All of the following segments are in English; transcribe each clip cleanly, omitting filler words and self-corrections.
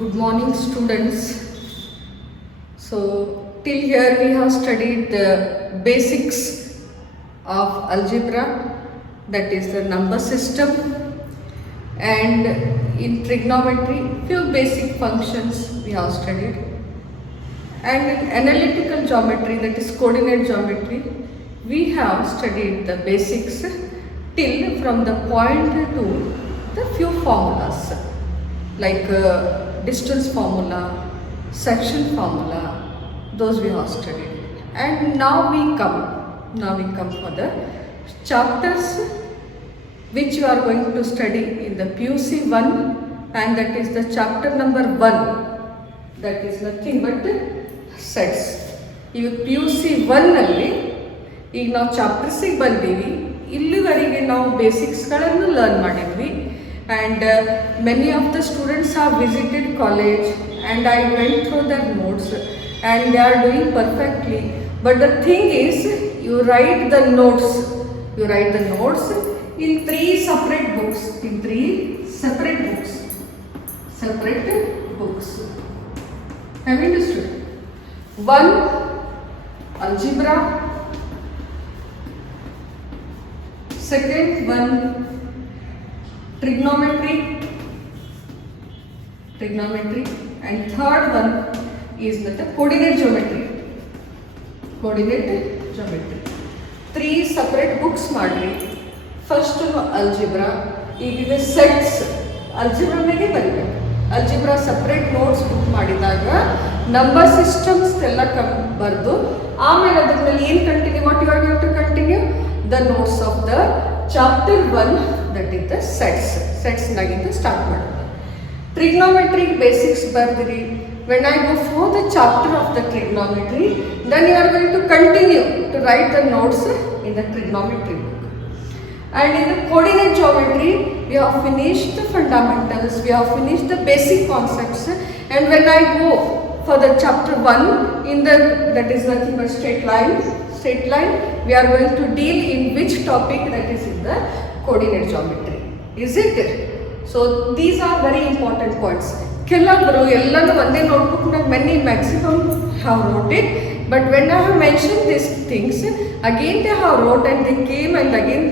Good morning, students. So, till here we have studied the basics of algebra, that is the number system, and in trigonometry, few basic functions we have studied, and in analytical geometry, that is coordinate geometry, we have studied the basics till from the point to the few formulas like distance formula, section formula, those we have studied. And now we come for the chapters which you are going to study in the PUC 1, and that is the chapter number 1, that is nothing but sets. ಈಗ PUC 1ನಲ್ಲಿ ಈಗ ನಾವು ಚಾಪ್ಟರ್ಸಿಗೆ ಬಂದೀವಿ. ಇಲ್ಲಿವರೆಗೆ ನಾವು ಬೇಸಿಕ್ಸ್ಗಳನ್ನು learn ಮಾಡಿದ್ವಿ. And many of the students have visited college and I went through their notes and they are doing perfectly. But the thing is, you write the notes in three separate books. Have you understood? One, algebra. Second one, trigonometry, and third one is the coordinate geometry. Three separate books madri. First algebra, ಈಗ sets algebra ಗೆ ಬರಬೇಕು. algebra separate notes book ಮಾಡಿದಾಗ number systems ಎಲ್ಲ ಬರೆದು ಆಮೇಲೆ ಅದರ ಮೇಲೆ ಏನು continue what you are going to continue the notes of the chapter 1, that is the sets naginda start ಮಾಡೋದು. Trigonometry basics ಬರ್ದಿರಿ. When I go for the chapter of the trigonometry, then you are going to continue to write the notes in the trigonometry book. And in the coordinate geometry, we have finished the fundamentals, we have finished the basic concepts, and when I go for the chapter 1, that is nothing but straight line, we are going to deal in which topic, that is in the coordinate geometry. Is it? So these are very important points. ಕೆಲವರು ಎಲ್ಲನೂ ಒಂದೇ ನೋಟ್ಬುಕ್ನಾಗ maximum have wrote it, but when I have mentioned these things, again they have wrote and they came and again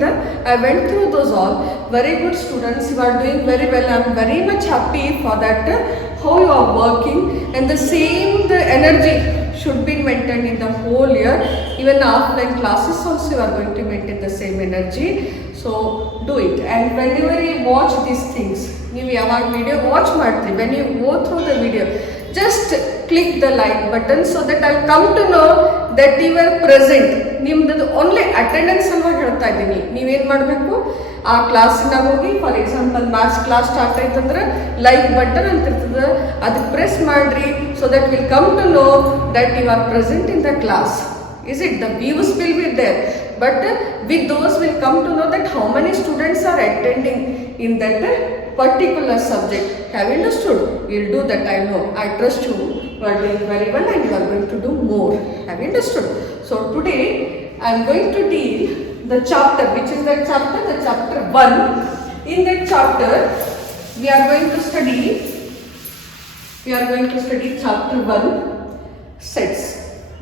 I went through those all. Very good students, you are doing very well. I am very much happy for that, how you are working, and the energy should be maintained in the whole year. Even offline classes also you are going to maintain the same energy. So do it. And whenever you watch these things, ನೀವು ಯಾವಾಗ video watch ಮಾಡ್ತೀವಿ, when you go through the video, just click the like button so that I'll come to know that you are present. ನಿಮ್ದು only attendance ಸಲುವಾಗಿ ಹೇಳ್ತಾ ಇದ್ದೀನಿ. ನೀವೇನು ಮಾಡಬೇಕು, ಆ ಕ್ಲಾಸಿನಾಗ ಹೋಗಿ, for example maths class start ಆಯ್ತಂದ್ರೆ ಲೈಕ್ ಬಟನ್ ಅಂತ ಇರ್ತದೆ, ಅದಕ್ಕೆ ಪ್ರೆಸ್ ಮಾಡಿರಿ. So that will come to know that you are present in the class. Is it? The views will be there, but with those will come to know that how many students are attending in that particular subject. Have you understood? We'll do that, I know. I trust you. You are doing very well and you are going to do more. Have you understood? So today I am going to deal the chapter, which is the chapter 1. In that chapter we are going to study chapter 1, sets.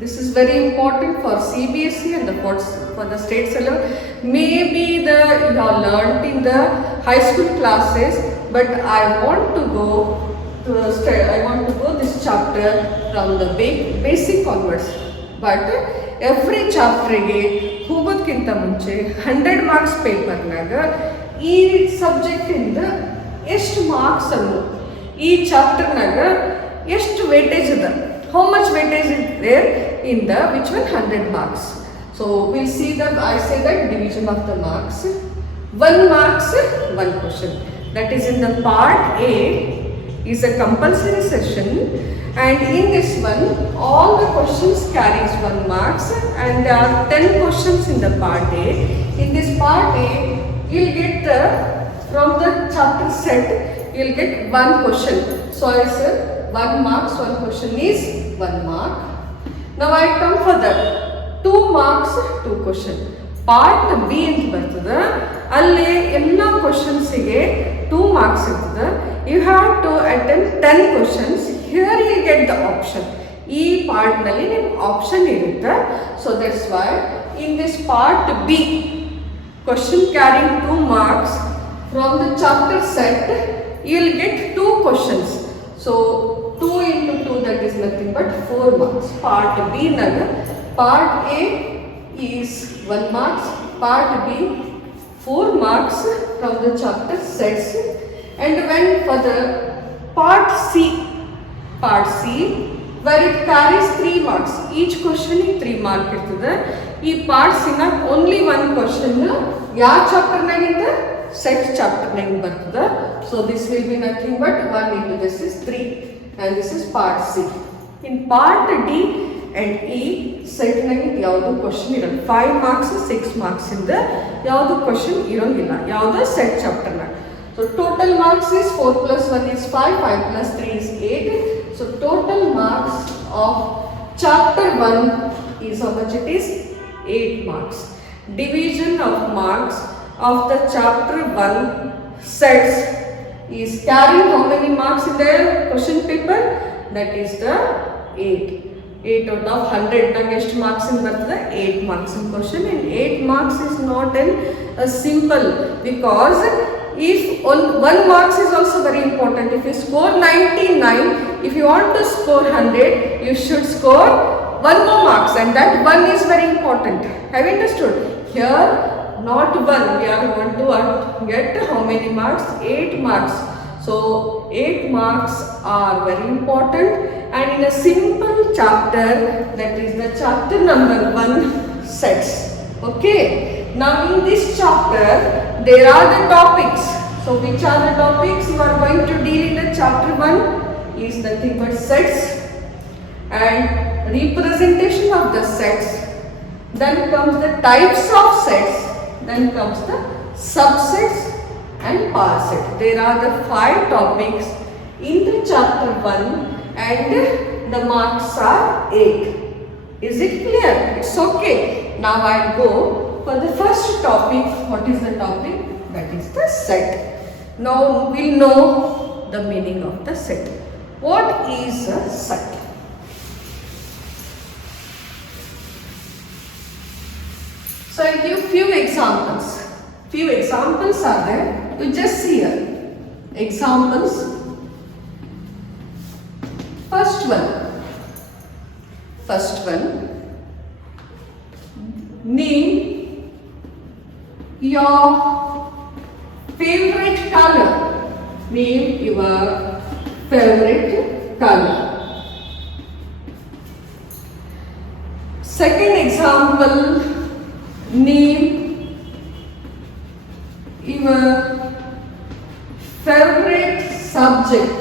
This is very important for CBSE and for the state syllabus. Maybe you have learnt in the high school classes, but I want to go this chapter from the basic onwards. But every chapter ಗೆ ಹೋಗೋದಕ್ಕಿಂತ ಮುಂಚೆ 100 marks ಪೇಪರ್ನಾಗ ಈ subject ಇಂದ ಎಷ್ಟು marks ಅನ್ನು ಈ ಚಾಪ್ಟರ್ನಾಗ ಎಷ್ಟು weightage ಅದ, how much weightage is there in the which one 100 marks. So we'll see I say that division of the marks. 1 marks 1 question, that is in the part A is a compulsory session, and in this one all the questions carries 1 marks, and there are 10 questions in the part A. In this part A you'll get from the chapter set you'll get 1 question. So I said 1 marks 1 question is 1 mark. Now I come for the 2 marks 2 question. Part B ಅಂತ ಬರ್ತದೆ, ಅಲ್ಲಿ ಎಲ್ಲ ಕ್ವಶನ್ಸಿಗೆ 2 marks ಇರ್ತದೆ. You have to attempt certain 10 questions. Here you get the option. ಈ part ನಲ್ಲಿ ನಿಮ್ಗೆ option ಇರುತ್ತೆ. So that's why in this part B question carrying 2 marks from the chapter set, you will get 2 questions. So 2 into 2, that is nothing but 4 marks. Part B naga, part A is 1 marks, part B 4 marks from the chapter sets. And when for the part C where it carries 3 marks, each question is 3 mark ಇರ್ತದೆ. ಈ parts ಇನ only 1 question ಯಾವ chapter ನಾಗಿಂದ set chapter ನಾಗ ಬರ್ತದೆ. So this will be nothing but 1 into this is 3 and this is part C. In part D and E set ನಾಗ ಯಾವುದು question ಇರಲ್ಲ. 5 marks 6 marks ಇಂದ ಯಾವುದು ಕ್ವಶನ್ ಇರೋಂಗಿಲ್ಲ ಯಾವುದು ಸೆಟ್ ಚಾಪ್ಟರ್ ನಾಗ. So total marks is 4 plus 1 is 5, 5 plus 3 is 8. So total marks of chapter 1 is how much it is? 8 marks. Division of marks of the chapter 1 sets is carrying how many marks in the question paper? That is the 8. 8 out of 100 next marks in the 8 marks in question, and 8 marks is not a simple, because if 1 marks is also very important. If you score 99, if you want to score 100, you should score 1 more marks, and that 1 is very important. Have you understood? Here not 1, we are going to get how many marks? 8 marks. So 8 marks are very important, and in a simple chapter, that is the chapter number 1 sets. Okay, now in this chapter there are the topics. So which are the topics you are going to deal in the chapter 1 is nothing but sets and representation of the sets. Then comes the types of sets, then comes the subsets and parset. There are the 5 topics in the chapter 1 and the marks are 8. Is it clear? It's okay. Now I'll go for the first topic. What is the topic? That is the set. Now we'll know the meaning of the set. What is a set? So I'll give few examples. Few examples are there. You just see here. Examples. First one. Name your favorite color. Name your favorite color. Second example. Name your favorite subject.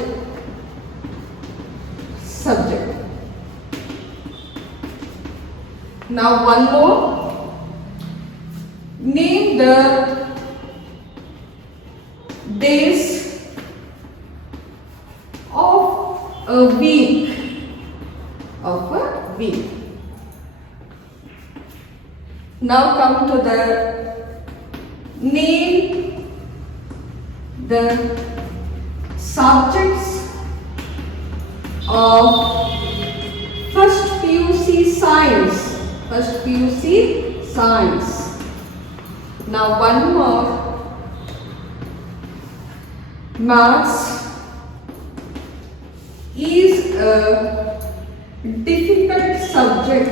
Now one more. Name the days of a week. Now come to the name the subjects of first PUC science. Now one more. Maths is a difficult subject.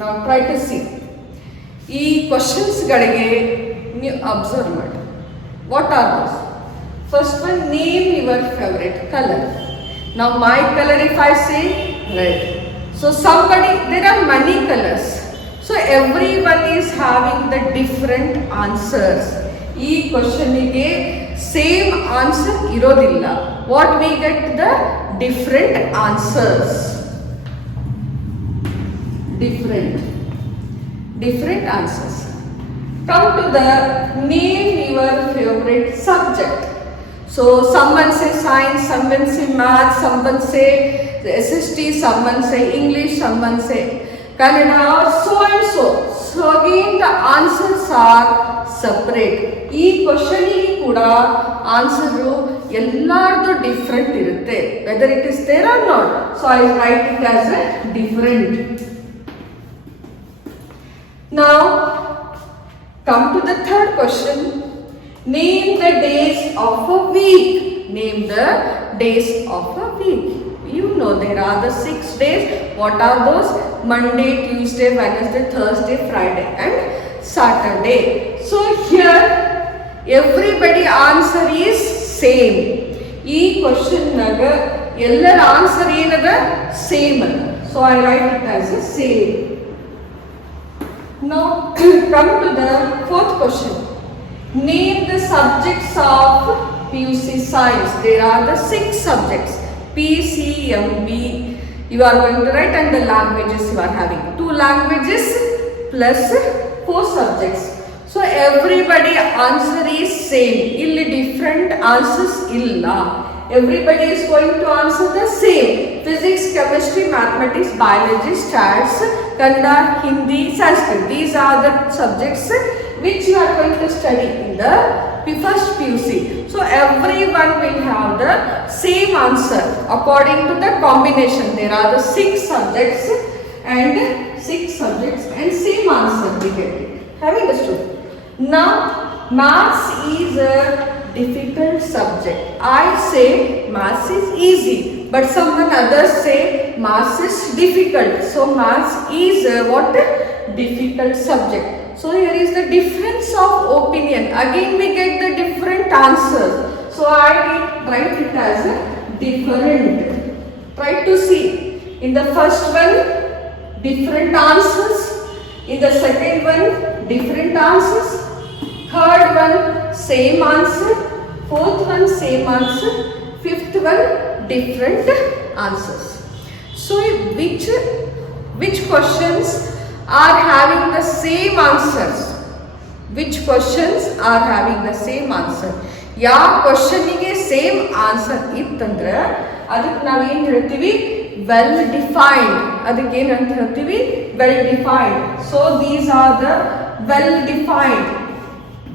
Now try to see. ಈ questions ಗಳಿಗೆ ನೀವು observe ಮಾಡಿ. What are those? First one, name your favorite color. Now my color, if I say red, so somebody, there are many colors, so everyone is having the different answers. ಈ ಕ್ವಶನ್ನಿಗೆ same answer ಇರೋದಿಲ್ಲ. What we get the different answers. Different answers. Come to the name your favorite subject. So someone say science, someone say math, someone say SST, someone say English, someone say Kannada or so and so. So again the answers are separate. ಈ ಕ್ವಶನ್ಗೆ ಕೂಡ answer ಎಲ್ಲಾರ್ದು different ಇರುತ್ತೆ, whether it is there or not. So I write it as a different. Now come to the third question. Name the days of a week. Name the days of a week. You know there are the 6 days. What are those? Monday, Tuesday, Wednesday, Thursday, Friday and Saturday. So here everybody answer is same. ಈ question ನಾಗ ಎಲ್ಲರ answer ಏನದ same ಅದ. So I write it as A same. Now come to the fourth question. Name the subjects of PUC Science. There are the 6 subjects. PCMB you are going to write, and the languages you are having 2 languages plus 4 subjects. So everybody answer is same. Illi different answers illa. Everybody is going to answer the same. Physics, chemistry, mathematics, biology, stats, Kannada, Hindi, Sanskrit. These are the subjects which you are going to study in the first PUC. So everyone will have the same answer according to the combination. There are the 6 subjects and same answer we get it. Have you understood? Now maths is a difficult subject. I say maths is easy, but someone others say maths is difficult. So maths is what? Difficult subject. So here is the difference of opinion. Again we get the different answers. So I write it as a different. Try to see. In the first one, different answers. In the second one, different answers. Third one, same answer. Fourth one, same answer. Fifth one, different answers. So which questions are having the same answers? Which questions are having the same answer? ಯಾವ ಕ್ವಶನ್ನಿಗೆ same answer ಇತ್ತಂದ್ರೆ ಅದಕ್ಕೆ ನಾವೇನು ಹೇಳ್ತೀವಿ? Well defined. ಅದಕ್ಕೆ ಏನಂತ ಹೇಳ್ತೀವಿ? Well defined. So these are the well defined.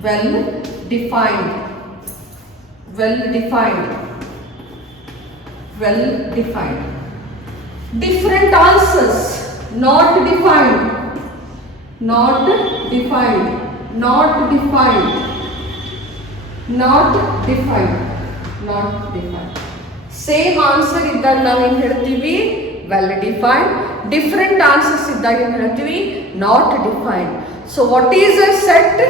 Well defined. Well defined. Well defined. Different answers. Not defined. Not defined. Not defined. Not defined. Not defined. Same answer ಇದ್ದಾಗ ನಾವೇನು ಹೇಳ್ತೀವಿ? Well defined. ಡಿಫರೆಂಟ್ ಆನ್ಸರ್ಸ್ ಇದ್ದಾಗ ಏನು ಹೇಳ್ತೀವಿ? Not defined. So what is a set?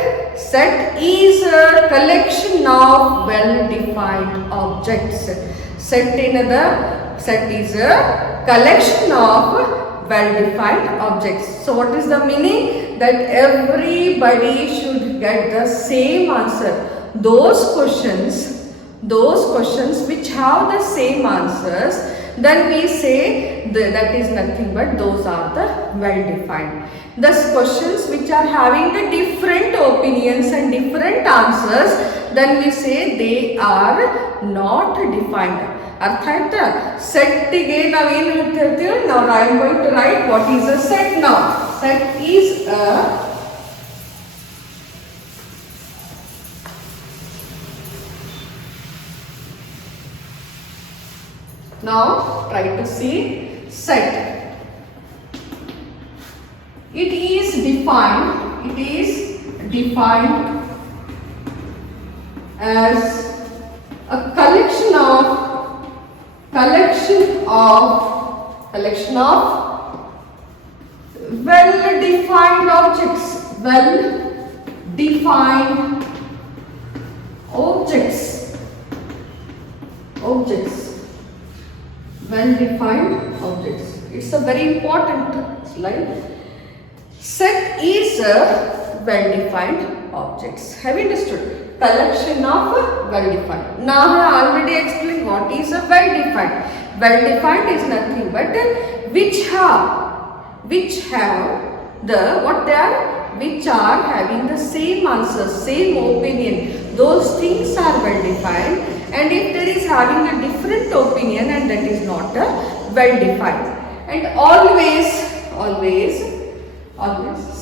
Set is a collection of well defined objects. Set ಏನದ? Set is a collection of well-defined objects. So what is the meaning? That everybody should get the same answer. Those questions which have the same answers, then we say that is nothing but those are the well-defined. Thus questions which are having the different opinions and different answers, then we say they are not defined. ಅರ್ಥ ಆಯ್ತಾ? ಸೆಟ್ಗೆ ನಾವೇನು ಹೇಳ್ತೀವಿ? ನಾವು I am going to write what is a set. ನಾವು set is a now try to see set. It is defined as a collection of well-defined objects. Well-defined objects. Well-defined objects. It's a very important slide. Set is a well-defined objects. Have you understood? Collection of well-defined. Now I already explained what is a well-defined. Well-defined is nothing but which have the what they are, which are having the same answer, same opinion. Those things are well-defined. And if there is having a different opinion, and that is not a well-defined. And always always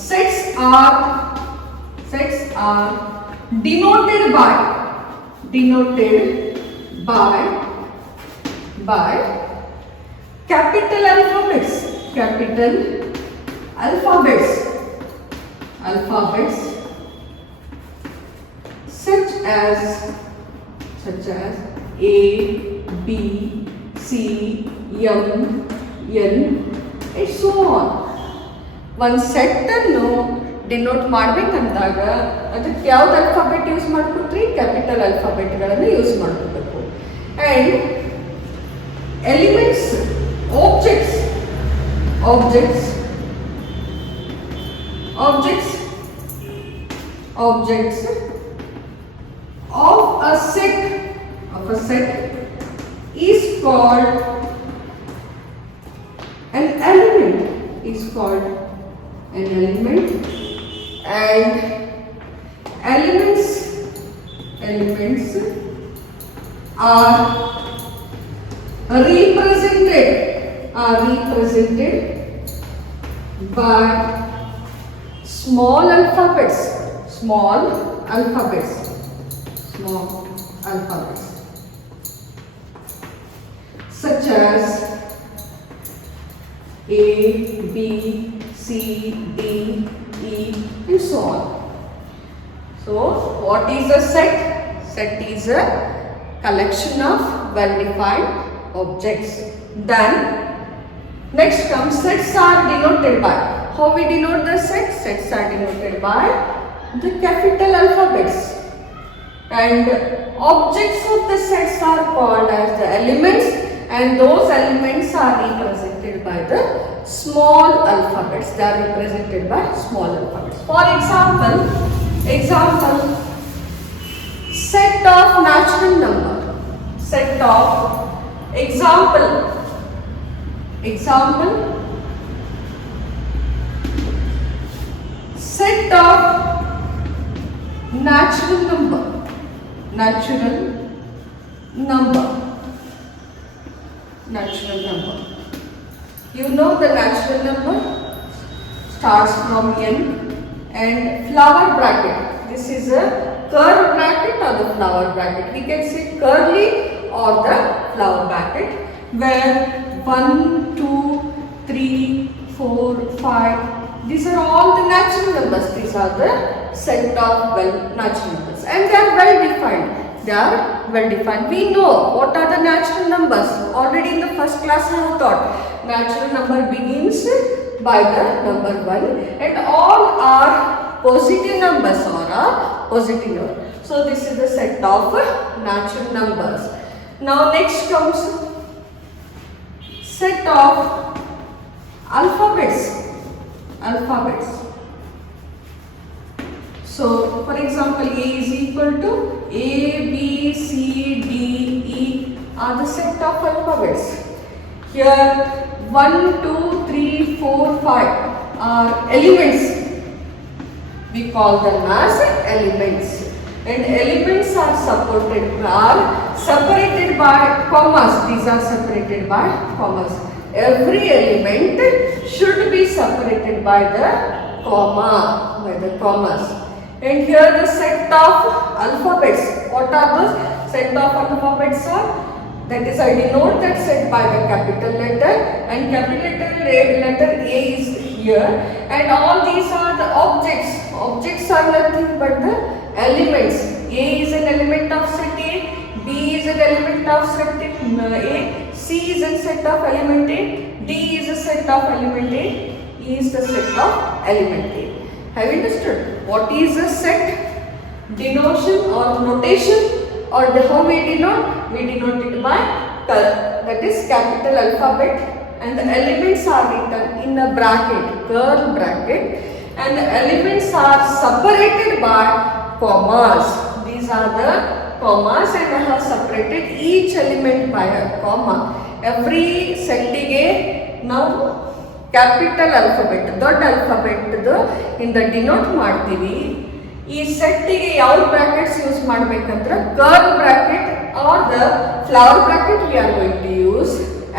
sets are denoted by capital alphabets such as A, B, C, M, N and so on. ಒಂದು set ಅನ್ನು denote ಮಾಡ್ಬೇಕಂದಾಗ ಅದಕ್ಕೆ ಯಾವ್ದು alphabet use ಮಾಡ್ಕೊತ್ರಿ? Capital ಅಲ್ಫಾಬೆಟ್ಗಳನ್ನು use ಮಾಡ್ಕೋಬೇಕು. And elements objects of a set is called an element and elements are represented by small alphabets such as A, B, C, D, E and so on. So what is a set? Set is a collection of well-defined objects. Then next comes sets are denoted by. How we denote the sets? Sets are denoted by the capital alphabets. And objects of the sets are called as the elements, and those elements are represented by the small alphabets. They are represented by small alphabets. For example, set of natural number. Example, set of natural number. You know the natural number starts from n and flower bracket. This is a curved bracket or the flower bracket. We can say curly or the flower bracket, where 1, 2, 3, 4, 5. These are all the natural numbers. These are the set of natural numbers, and they are well defined. We know what are the natural numbers. Already in the first class I have taught. Natural number begins by the number 1, and all are positive numbers or are positive number. So this is the set of natural numbers. Now next comes set of alphabets. So for example, A is equal to A, B, C, D, E are the set of alphabets. Here 1, 2, 3, 4, 5 are elements. We call them as elements. And elements are separated by commas. These are separated by commas. Every element should be separated by the commas. And here the set of alphabets. What are those set of alphabets are? That is, I denote that set by the capital letter, and capital letter A is here, and all these are the objects. Objects are nothing but the elements. A is an element of set A, B is an element of set A, C is a set of element A, D is a set of element A, E is the set of element A. Have you understood what is a set? Denotion or notation, or how we denote? We denote it by that is capital alphabet, and the elements are written in a bracket, curved bracket, and the elements are separated by commas. These are the commas, and I have separated each element by a comma. Every set ಗೆ ನಾವು capital alphabet, ದೊಡ್ಡ alphabet ಇಂದ denote ಮಾಡ್ತೀವಿ. ಈ ಸೆಟ್ಟಿಗೆ ಯಾವ brackets use ಮಾಡ್ಬೇಕಂದ್ರೆ curve bracket or the flower bracket we are going to use.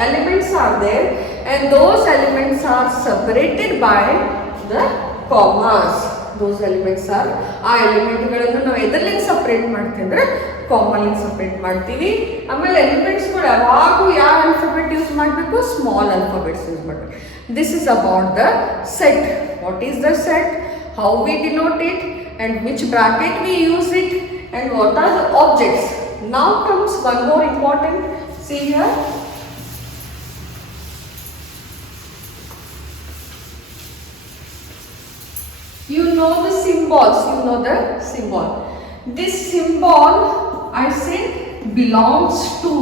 Elements are there and those elements are separated by the commas. Those elements are, ಆ ಎಲಿಮೆಂಟ್ಗಳನ್ನು ನಾವು ಎದರಲ್ಲಿ separate ಮಾಡ್ತೀವಿ ಅಂದರೆ ಕಾಮಲ್ಲಿ ಸಪ್ರೇಟ್ ಮಾಡ್ತೀವಿ. ಆಮೇಲೆ ಎಲಿಮೆಂಟ್ಸ್ಗಳು ಯಾವಾಗೂ ಯಾವ ಆಲ್ಫಾಬೆಟ್ ಯೂಸ್ ಮಾಡಬೇಕು, ಸ್ಮಾಲ್ ಆಲ್ಫಾಬೆಟ್ಸ್ ಯೂಸ್ ಮಾಡಬೇಕು. This is about the set. What is the set, how we denote it, and which bracket we use it, and what are the objects. Now comes one more important, see here. You know the symbols, you know the symbol. This symbol I say belongs to.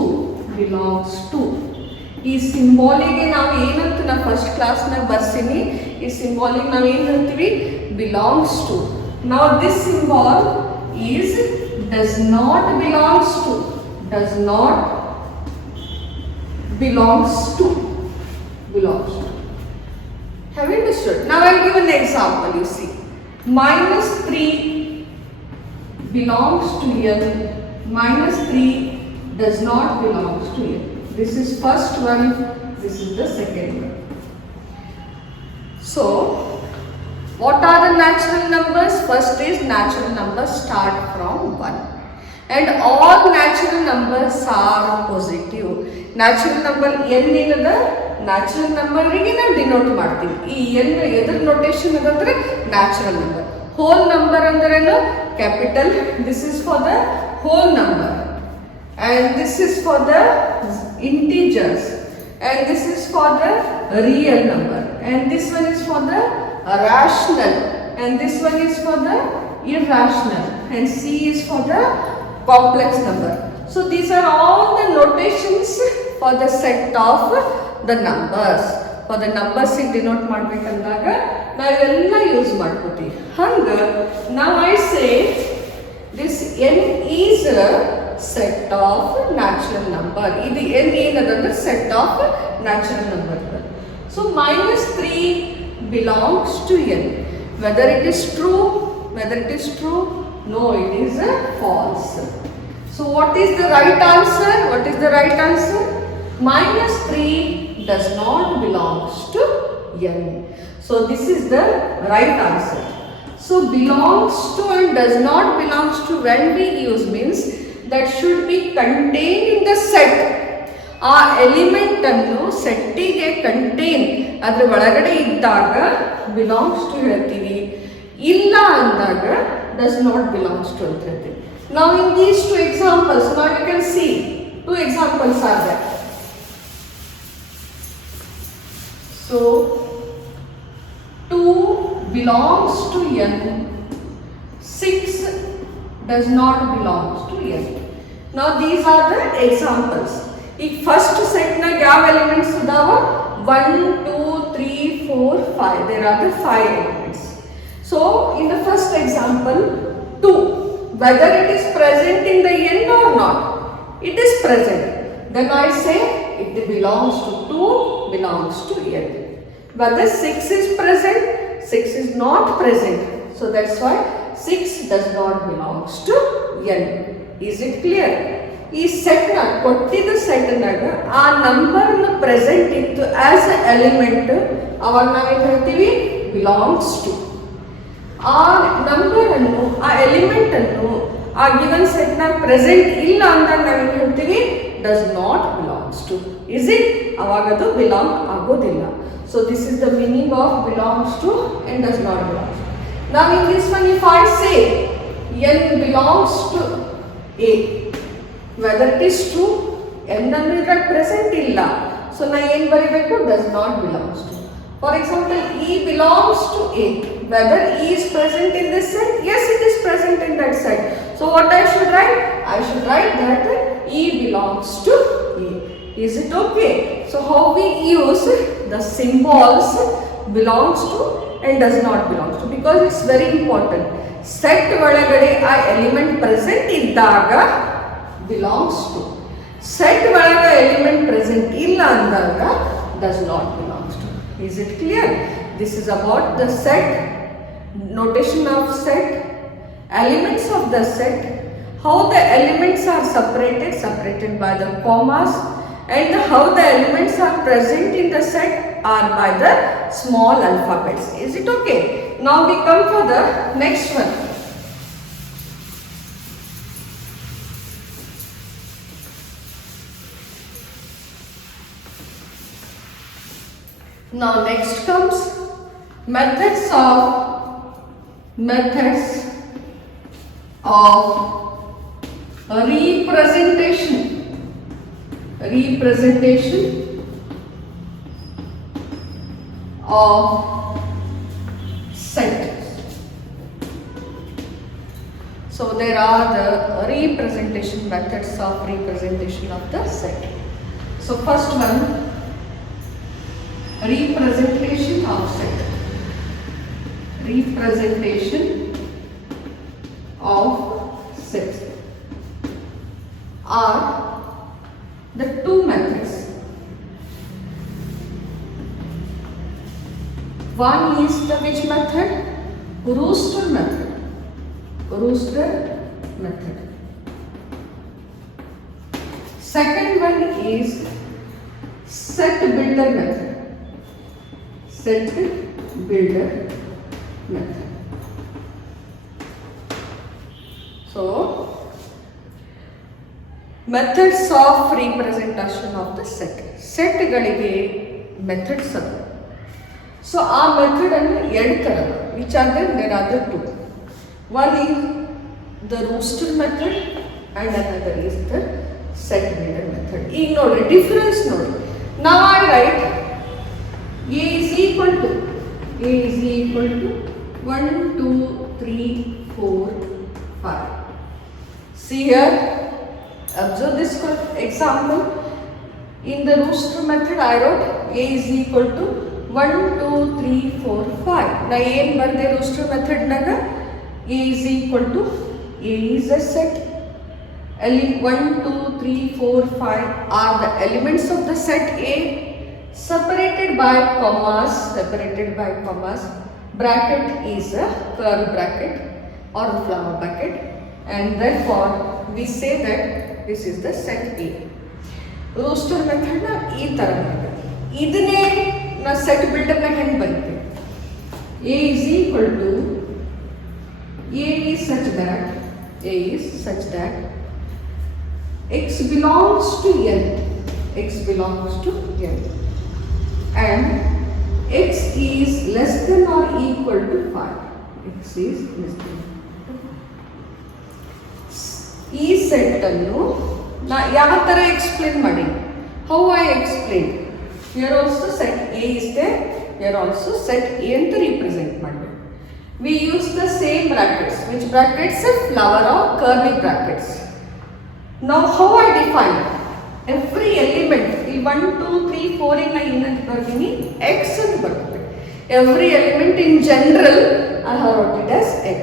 ಈ ಸಿಂಬಾಲಿಗೆ ನಾವು ಏನಂತ ನಾ first ಕ್ಲಾಸ್ನಾಗ ಬರ್ಸೀನಿ, ಈ ಸಿಂಬಾಲಿಗೆ ನಾವು ಏನು ಹೇಳ್ತೀವಿ, belongs to. ನಾವು this symbol is does not belongs to. Have you understood? Now I'll give an example. You see, -3 belongs to n, -3 does not belongs to n. This is first one, this is the second one. So what are the natural numbers? First is natural numbers start from 1, and all natural numbers are positive. Natural number n ಏನದ, natural ನಂಬರಿಗೆ ನಾವು denote ಮಾಡ್ತೀವಿ. ಈ n ಎದ್ರ notation ಅದಂದ್ರೆ natural number. Whole number ಅಂದ್ರೇನು, capital, this is for the whole number, and this is for the integers, and this is for the real number, and this one is for the rational, and this one is for the irrational, and C is for the complex number. So these are all the notations for the set of the numbers. For the numbers denote ಮಾಡಬೇಕಂದಾಗ ನಾವೆಲ್ಲ use ಮಾಡ್ಕೋತೀವಿ. ಹಂಗ now I say this n is a set of natural number. ಇದು n ಏನದಂದ್ರೆ set of natural number. So -3 belongs to n. Whether it is true, no, it is a false. So what is the right answer? -3 does not belongs to n. So this is the right answer. So belongs to and does not belongs to, when we use, means that should be contained in the set. ಆ element ಅನ್ನು ಸೆಟ್ಟಿಗೆ contain, ಅದ್ರ ಒಳಗಡೆ ಇದ್ದಾಗ belongs to ಹೇಳ್ತೀವಿ, ಇಲ್ಲ ಅಂದಾಗ does not belongs to ಅಂತ ಹೇಳ್ತೀವಿ. ನಾವು in these 2 examples, now you can see 2 examples are there. So 2 belongs to n, 6 does not belongs to n. Now these are the examples. ಈಗ ಫಸ್ಟ್ ಸೆಟ್ನಾಗ ಯಾವ elements ಇದಾವ, 1 2 3 4 5, there are the 5 elements. So in the first example 2, whether it is present in the n or not, it is present, then I say it belongs to 2, belongs to n. Whether 6 is present, 6 is not present, so that's why 6 does not belongs to n. Is it clear? ಈ set ನ ಕೊಟ್ಟಿದ್ದ set ನಾಗ ಆ number present ಇತ್ತು as a element, ಅವಾಗ ನಾವೇನು ಹೇಳ್ತೀವಿ, belongs to. ಆ ನಂಬರ್ ಅನ್ನು, ಆ ಎಲಿಮೆಂಟ್ ಅನ್ನು ಆ ಗಿವನ್ ಸೆಟ್ ನಾಗ ಪ್ರೆಸೆಂಟ್ ಇಲ್ಲ ಅಂದಾಗ ನಾವೇನು ಹೇಳ್ತೀವಿ, does not belongs to. Is it? ಅವಾಗ ಅದು ಬಿಲಾಂಗ್ ಆಗೋದಿಲ್ಲ. So this is the meaning of belongs to and does not belongs. ನಾವ್ in this one if I say n belongs to a, whether it is true, n ಅನ್ನೋದು ಇದ್ರಾಗ present ಇಲ್ಲ, so ನಾ ಏನು ಬರೀಬೇಕು, does not belongs to. For example E belongs to A, whether E is present in this set, yes it is present in that set, so what I should write, I should write that E belongs to A. Is it okay? So how we use the symbols belongs to and does not belongs to, because it's very important. Set ಒಳಗಡೆ ಆ element present ಇದ್ದಾಗ belongs to, set ಒಳಗ element present ಇಲ್ಲ ಅಂದಾಗ does not belongs to. Is it clear? This is about the set, notation of set, elements of the set, how the elements are separated by the commas, and how the elements are present in the set are by the small alphabets. Is it okay? Now we come for the next one. Now next comes methods of representation of set. So there are the methods of representation of the set. So first one, representation of set. Representation of sets are the two methods. One is the which method? Rooster method. Second one is set builder method. So methods of representation of the set. Set ಗಳಿಗೆ methods are. So our method and which are there are the two. One is the rooster method and another is the set builder method. Ignore difference note. Now I write A is equal to 1, 2, 3, 4, 5. See here, observe this example. In the rooster method I wrote A is equal to 1, 2, 3, 4, 5. Now A in the rooster method naga A is equal to A is a set. 1, 2, 3, 4, 5 are the elements of the set A, separated by commas. Bracket is a curly bracket or the flower bracket, and therefore we say that this is the set A. Rooster method na ee tara barte. Idne na set builder na henge barite. A is equal to A is such that x belongs to n. And x is less than or equal to 5. X is less than. ಈ set ಅನ್ನು ನಾ ಯಾವ ತರ explain ಮಾಡಿ? How I explain? Here also set A is there. Here also set A ಅಂತ represent ಮಾಡಬೇಕು. We use the same brackets. Which brackets? Flower or curly brackets. Now how I define? Every element 1, 2, 3, 4 in ಏನಂತ ಬರ್ತೀನಿ? X ಅಂತ ಬರುತ್ತೆ. Every element in general I have wrote it as X.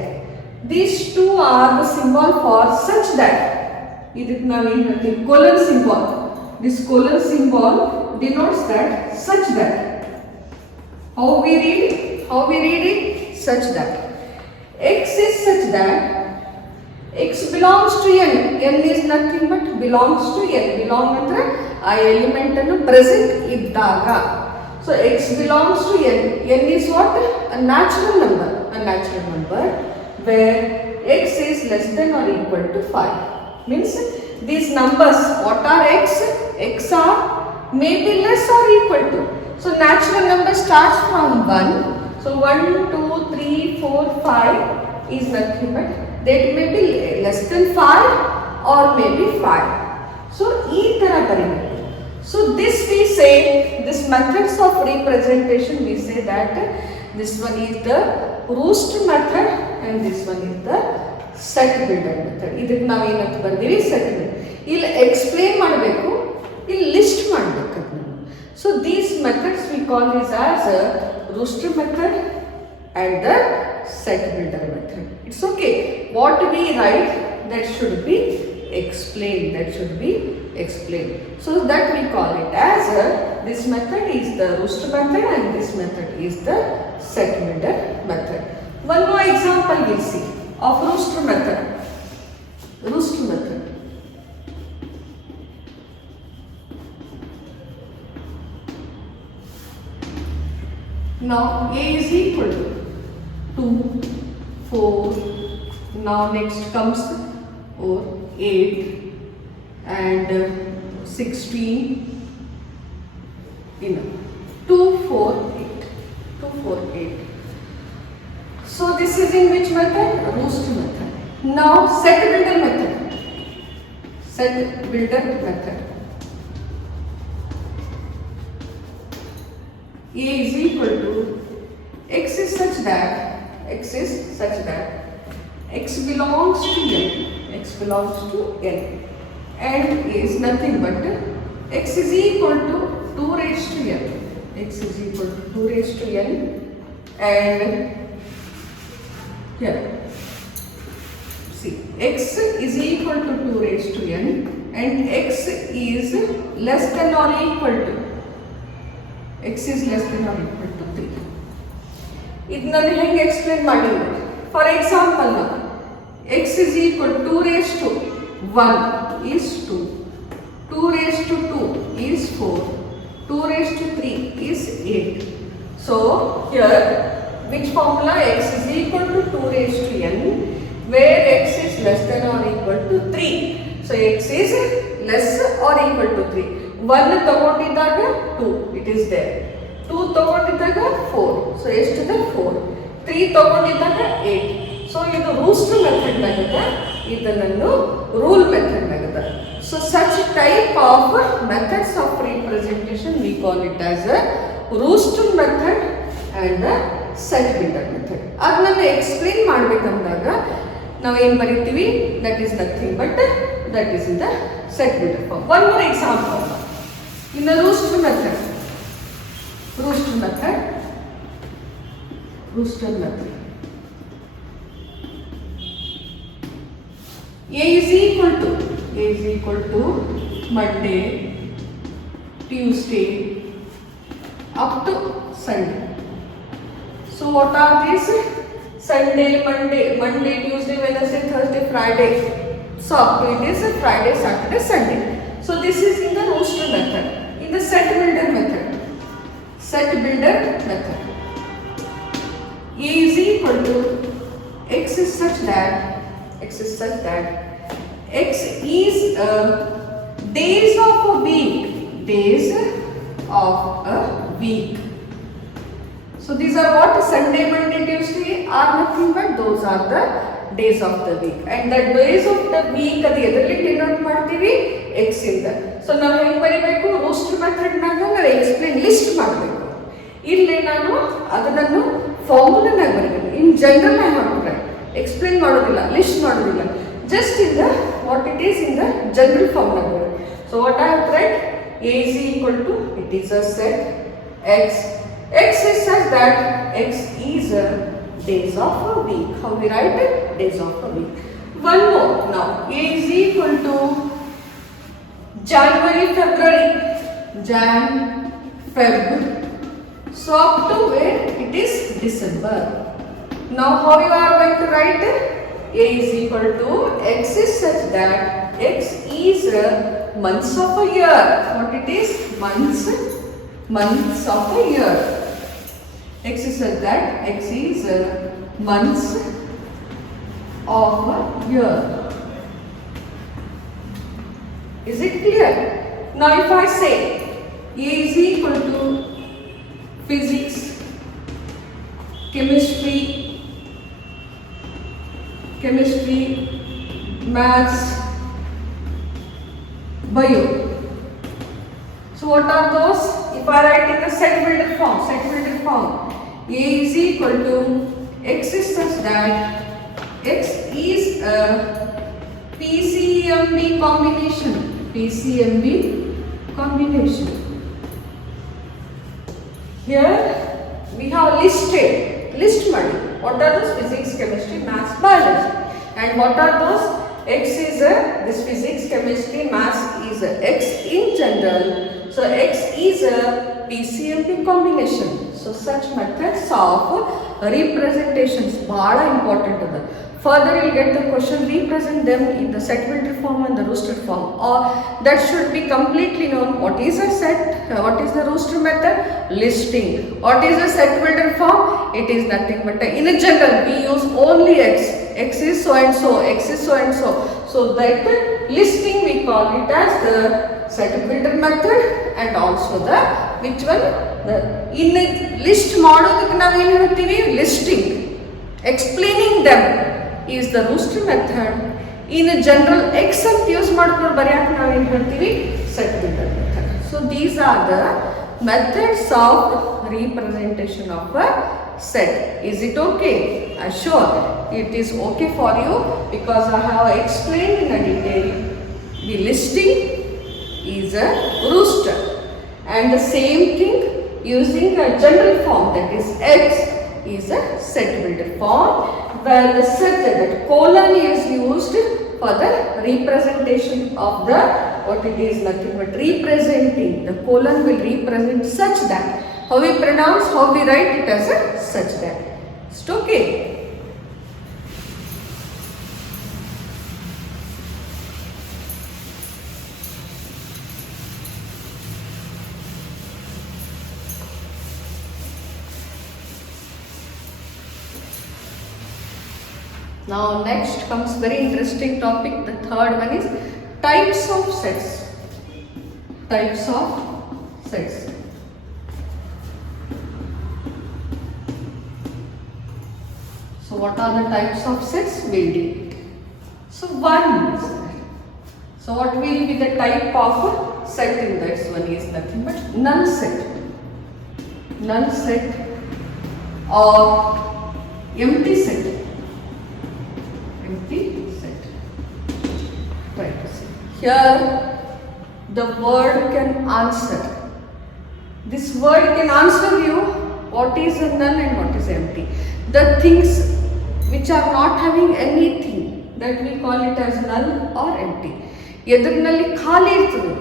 These two are the symbol for such that. ಇದಕ್ಕೆ ನಾವು ಏನು ಹೇಳ್ತೀವಿ? colon symbol. This colon symbol denotes that such that. How we read it? Such that. X is such that x belongs to n. N is nothing but belongs to n. Belong ಅಂದ್ರೆ ಆ element ಅನ್ನು present ಇದ್ದಾಗ. So x belongs to n. N is what? A natural number where x is less than or equal to 5. Means these numbers, what are x? X are maybe less or equal to. So natural number starts from 1. So 1, 2, 3, 4, 5 is nothing but that may be less than 5 or maybe 5. So ee tara baribeki. So this we say, this methods of representation we say that this one is the rooster method and this one is the set builder method. ಇದಕ್ಕೆ ನಾವು ಏನಂತ ಬರ್ತೀವಿ? set builder. ಇಲ್ಲಿ explain ಮಾಡಬೇಕು, ಇಲ್ಲಿ list ಮಾಡಬೇಕು. So these methods we call this as a rooster method and the set builder method. It's okay. What we write that should be explained. So that we call it as this method is the rooster method and this method is the set builder method. One more example we'll see of rooster method. Now a is equal to 2, 4. Now next comes 8 and 16. 2, 4, 8. 2, 4, 8. So this is in which method? Roost method. Now set builder method. Set builder method. A is equal to x is such that x belongs to n and is nothing but x is equal to 2 raised to n. X is equal to 2 raised to n and here see x is equal to 2 raised to n and x is less than or equal to x is less than or equal to 3. ಇದನ್ನ ಹೆಂಗೆ explain ಮಾಡಿದ್ರೆ for example x is equal to 2 raised to 1 is 2, 2 raised to 2 is 4, 2 raised to 3 is 8. So here which formula? X is equal to 2 raised to n where x is less than or equal to 3. So x is less or equal to 3. 1 ತಗೊಂಡಿದ್ದಾಗ 2 it is there, 2 ತಗೊಂಡಿದ್ದಾಗ 4 so ಎಷ್ಟಿದೆ 4, 3 ತಗೊಂಡಿದ್ದಾಗ 8. So ಇದು ರೂಸ್ಟ್ method ಆಗುತ್ತೆ, ಇದನ್ನು rule method ಆಗುತ್ತೆ. So such type of methods of representation we call it as a roster method and set builder method. ಅದನ್ನ explain ಮಾಡಬೇಕಂದಾಗ ನಾವೇನು ಬರಿತೀವಿ? That is nothing but that is in the set builder form. One more example. In the rooster method. A is equal to Monday, Tuesday, up to Sunday. So what are these? Sunday, Monday, Tuesday, Wednesday, Thursday, Friday. So up to it is Friday, Saturday, Sunday. So this is in the rooster method. In the set builder method. A is equal to x is such that x is days of a week. So these are what? Sunday, Monday, Tuesday are nothing but those are the days of the week. And the days of the week ಅದು ಎದರಲ್ಲಿ denote ಮಾಡ್ತೀವಿ? x ಇಂದ. So ನಾವು ಹೆಂಗೆ ಬರೀಬೇಕು? ರೂಸ್ಟ್ method ನಾಗ ನಾವು explain list ಮಾಡಬೇಕು. ಇಲ್ಲಿ ನಾನು ಅದನ್ನು ಫಾರ್ಮುಲಾನಾಗ ಬರೀಬೇಕು. ಇನ್ ಜನರಲ್ ಆಗಿ ಮಾಡ್ಬಿಟ್ರೆ ಎಕ್ಸ್ಪ್ಲೇನ್ ಮಾಡೋದಿಲ್ಲ, ಲಿಸ್ಟ್ ಮಾಡೋದಿಲ್ಲ. Just in the what it is in the general formula ಬರೀಬೇಕು. So what I have write? A is equal to, it is a set x. X is such that x is a days of a week. How we write it? Days of a week. One more now. A is equal to January, February. Jan, Feb. So up to where? It is December. Now how you are going to write it? A is equal to x is such that x is a months of a year. What it is? Months of a year. X is such that x is months of a year. Is it clear? Now if I say A is equal to physics, chemistry, maths, bio. So what are those? If I write in the set builder form, A is equal to x is such that x is a PCMB combination. Here we have list money. What are those? Physics, chemistry, maths, biology. And what are those? X is this physics, chemistry, maths is X in general. So X is a PCMB combination. So such methods of representations bada important. Further, you'll get the question, represent them in the set builder form and the roster form, or that should be completely known. What is a set? What is the roster method? Listing. What is a set builder form? It is nothing but in a general we use only x. X is so and so, x is so and so. So that listing we call it as the set builder method, and also the which one? The in list ಮಾಡೋದಕ್ಕೆ ನಾವು ಏನು ಹೇಳ್ತೀವಿ? Listing. Explaining them is the roster method. In a general x ಅಂತ use ಮಾಡ್ಕೊಂಡು ಬರೆಯಕ್ಕೆ ನಾವು ಏನು ಹೇಳ್ತೀವಿ? Set builder method. So these are the methods of representation of a set. Is it okay? Sure, it is okay for you because I have explained in a detail. The listing is a roster, and the same thing using a general form, that is x, is a set builder form, where the set, that colon is used for the representation of the, what it is nothing but representing. The colon will represent such that. How we pronounce, how we write it as a such that. It's okay. Now next comes very interesting topic. The third one is types of sets. Types of sets. So what are the types of sets? We'll do it. So one is there. So what will be the type of set in this one is nothing but null set. Null set or empty set. Empty set. Right. Here the word can answer. This word can answer you what is a null and what is empty. The things which are not having anything, that we call it as null or empty. ಎದುರಿನಲ್ಲಿ ಖಾಲಿ ಇರ್ತದೆ,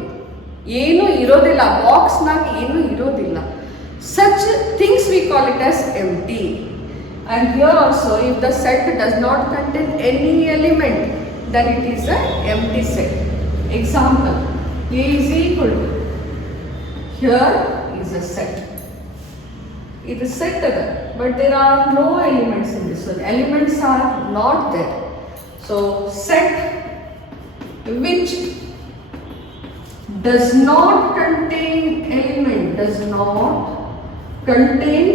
ಏನು ಇರೋದಿಲ್ಲ, ಬಾಕ್ಸ್ನಾಗ ಏನು ಇರೋದಿಲ್ಲ. Such things we call it as empty. And here also, if the set does not contain any element, then it is an empty set. Example, A is equal to, here is a set. It is set there, but there are no elements in this one. Elements are not there. So set which does not contain element, does not contain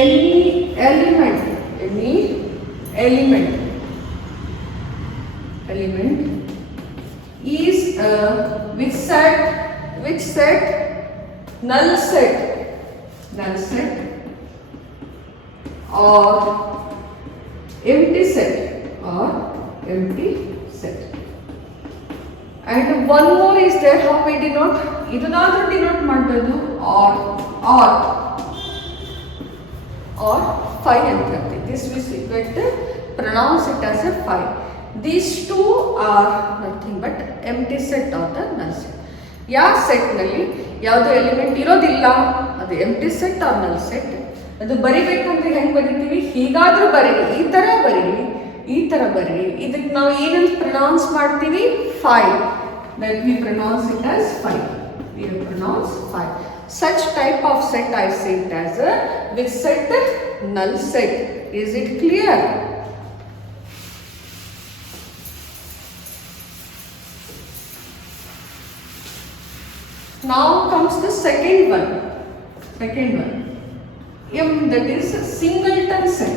any element is which set? Null set or empty set and one more is there. How we denote? ಇದನ್ನಾದ್ರೂ denote ಮಾಡಬಹುದು or phi ಅಂತ ಹೇಳ್ತೀವಿ. This we pronounce it as a phi. These two are nothing but empty set or the null set. ಯಾವ set ನಲ್ಲಿ ಯಾವುದು element ಇರೋದಿಲ್ಲ ಅದು empty set or null set. ಅದು ಬರಿಬೇಕಂದ್ರೆ ಹೆಂಗ್ ಬರಿತೀವಿ? ಹೀಗಾದ್ರೂ ಬರೀರಿ, ಈ ತರ ಬರೀರಿ. ಇದಕ್ಕೆ ನಾವು ಏನಂತ ಪ್ರೊನೌನ್ಸ್ ಮಾಡ್ತೀವಿ? Phi. That we pronounce it as phi. We pronounce phi. Such type of set I say it as a with set null set. Is it clear? Now comes the second one. That is singleton set.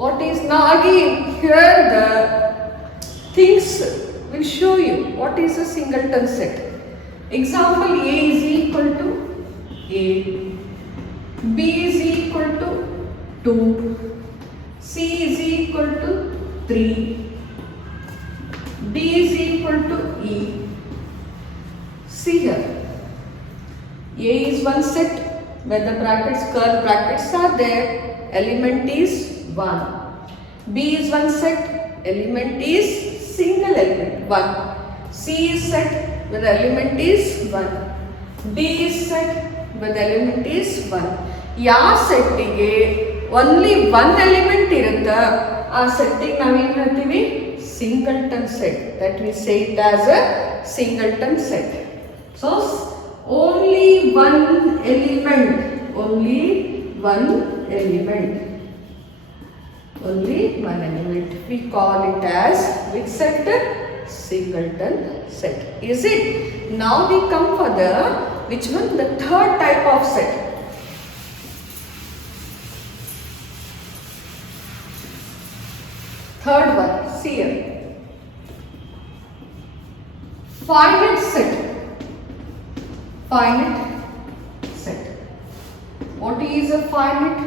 What is now again here the things will show you what is a singleton set. Example, A is equal to A, B is equal to 2, C is equal to 3, D is equal to E. See here, A is one set where the brackets, curly brackets are there, element is 1. B is one set, element is single element 1. C is set where the element is 1. D is set where the element is 1. ಯಾವ ಸೆಟ್ಟಿಗೆ only 1 element ಇರುತ್ತೆ ಆ ಸೆಟ್ಟಿಗೆ ನಾವೇನು ಹೇಳ್ತೀವಿ singleton set. That we say it as a singleton set. So only 1 element, only one element, we call it as which set? Singleton set. Is it? Now we come for the which one? The third type of set. Third one, see here, finite set. Finite set. What is a finite?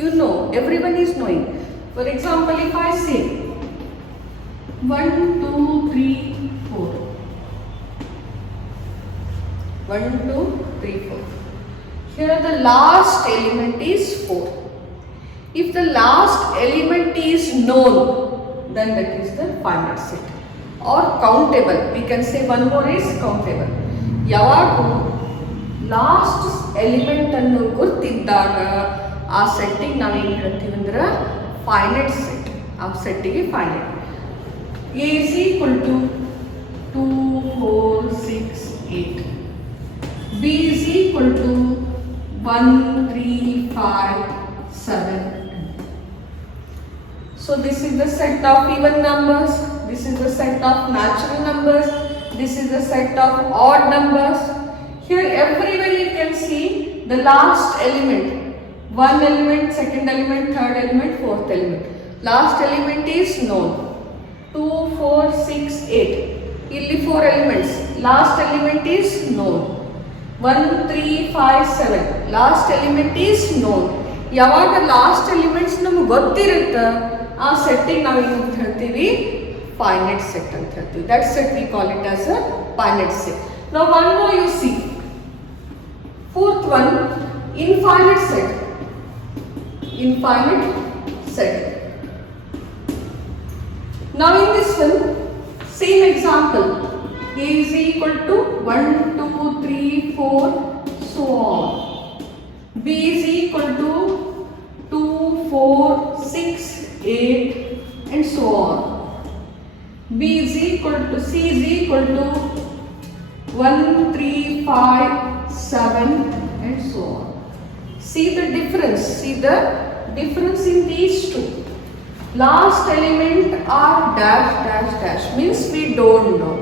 You know, everyone is knowing. For example, if I say 1, 2, 3, 4. 1, 2, 3, 4. Here the last element is 4. If the last element is known, then that is the finite set. Or countable. We can say one more is countable. Yavagu last element ಅನ್ನು ಗೊತ್ತಿದ್ದಾಗ ಆ ಸೆಟ್ಟಿಗೆ ನಾವೇನು ಹೇಳ್ತೀವಿ ಅಂದ್ರೆ finite set. ಆ ಸೆಟ್ಟಿಗೆ finite. A is equal to 2, 4, 6, 8. B is equal to 1, 3, 5, 7. So this is the set of even numbers. This is the set of natural numbers. This is the set of odd numbers. Here everywhere you can see the last element. One element, second element, third element, fourth element. Last element is known. 2, 4, 6, 8. Illi 4 elements. Last element is known. 1, 3, 5, 7. Last element is known. ಯಾವಾಗ last elements ನಮ್ಗೆ ಗೊತ್ತಿರುತ್ತೆ ಆ ಸೆಟ್ಟಿಗೆ ನಾವು ಏನು ಅಂತ ಹೇಳ್ತೀವಿ finite set ಅಂತ ಹೇಳ್ತೀವಿ. That set V call it as a finite set. Now one more you see. Fourth one, infinite set. Infinite set. Now in this one, same example. A is equal to 1, 2, 3, 4, so on. B is equal to 2, 4, 6, 8 and so on. B is equal to, C is equal to 1, 3, 5, 7 and so on. See the difference. See the difference in these two. Last element are dash dash dash means we don't know.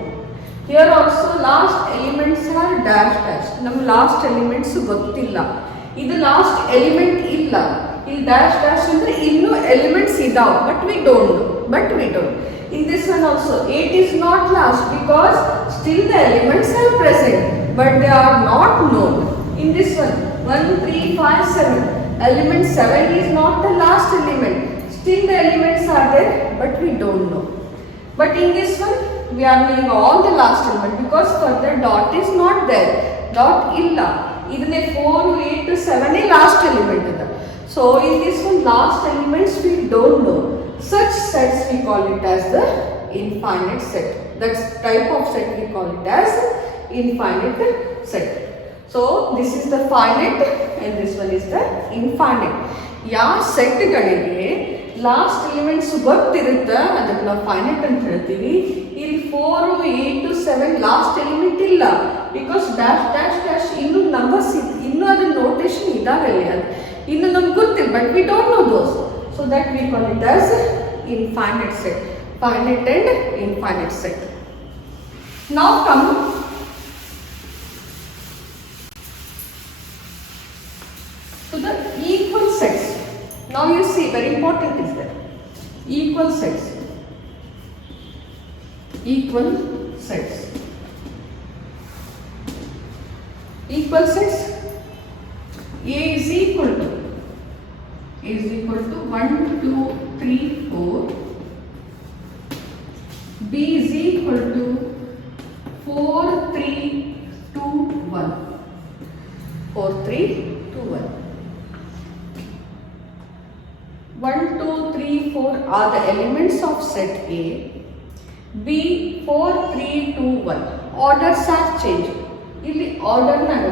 Here also last elements are dash dash. Nam last elements gottilla. Idu last element illa. Il dash dash andre innu elements idav but we don't know. In this one also 8 is not last because still the elements are present but they are not known. In this one 1, 3, 5, 7. Element 7 is not the last element. Still the elements are there but we don't know. But in this one we are knowing all the last element because further dot is not there. Dot illa. Idne 4, 8 to 7 is last element. So in this one last elements we don't know. Such sets we call it as the infinite set. That type of set we call it as infinite set. So this is the finite and this one is the infinite. ಯಾವ ಸೆಟ್ಗಳಿಗೆ last elements ಗೊತ್ತಿರುತ್ತೆ ಅದಕ್ಕೆ ನಾವು finite ಅಂತ ಹೇಳ್ತೀವಿ. ಇಲ್ಲಿ 4, 8, 7 last element ಇಲ್ಲ because dash dash dash ಇನ್ನೂ numbers ಇನ್ನೂ ಅದರ ನೋಟೇಶನ್ ಇದಾವೆ ಅಲ್ಲಿ ಇನ್ನು ನಮ್ಗೆ ಗೊತ್ತಿಲ್ಲ but we don't know those. So that we call it as infinite set. Finite and infinite set. Now come to the equal sets. Now you see very important is that equal sets. Equal sets. Equal sets. A is equal to 1, 2, 3, 4. B is equal to 4, 3, 2, 1. 4, 3, 2, 1. 1, 2, 3, 4 are the elements of set A. B 4, 3, 2, 1. Orders are changed. ಇಲ್ಲಿ order ನಾಗ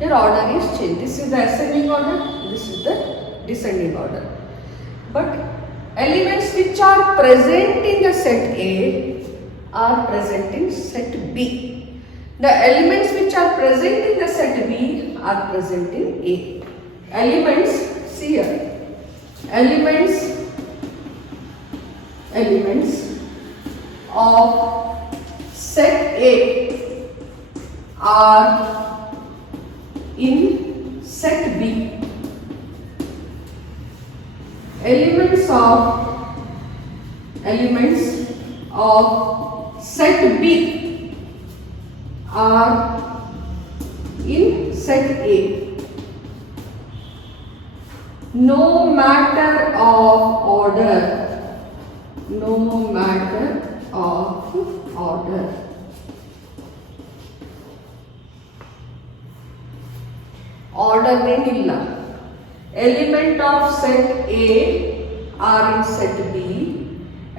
your order is changed. This is the ascending order, this is the descending order. But elements which are present in the set A are present in set B. The elements which are present in the set B are present in A. Elements, see here, elements of set A are in set B. Elements of set B are in set A. No matter of order, no matter of order. Order ಏನಿಲ್ಲ. Element of set A are in set B.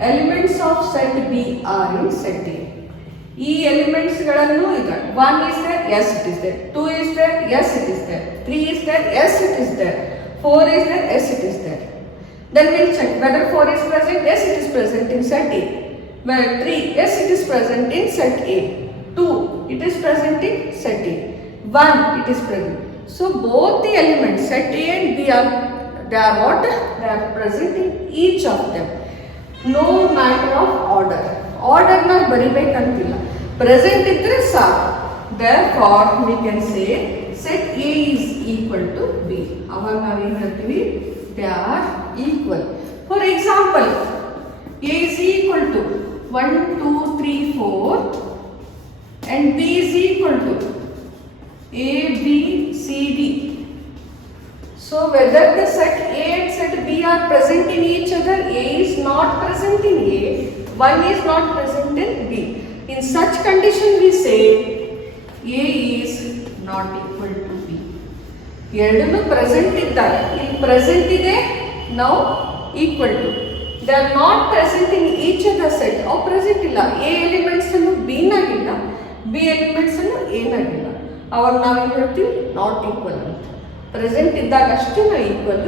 Elements of set B are in set A. ಈ elements ಗಳನ್ನು ಈಗ 1 is there, yes it is there. 2 is there, yes it is there. 3 is there, yes it is there. 4 is there, yes it is there. Then we'll check whether 4 is present, yes it is present in set A. Where 3, yes it is present in set A. 2, it is present in set A. 1, it is present. So both the elements set A and B are what? They are present in each of them. No matter of order. Order na ಬರಿಬೇಕಂತಿಲ್ಲ. Present ಇದ್ರೆ ಸಾಕು. Therefore we can say set A is equal to B. ಅವಾಗ ನಾವೇನು ಹೇಳ್ತೀವಿ? They are equal. For example, A is equal to 1, 2, 3, 4 and B is equal to A, B, C, D. So whether the set A and set B are present in each other, A is not present in A, 1 is not present in B. In such condition we say A is not equal to B. ಎರಡನ್ನೂ present ಇದ್ದಾರೆ. ಇಲ್ಲಿ present ಇದೆ, now equal to. They are not present in each other set. ಅವು present ಇಲ್ಲ. A elements ಅನ್ನು B ನಾಗಿಲ್ಲ, B elements ಅನ್ನು A ನಾಗಿಲ್ಲ. ಅವಾಗ ನಾವೇನು ಹೇಳ್ತೀವಿ? ನಾಟ್ ಈಕ್ವಲ್ ಅಂತ. ಪ್ರೆಸೆಂಟ್ ಇದ್ದಾಗ ಅಷ್ಟೇ ನಾವು ಈಕ್ವಲ್,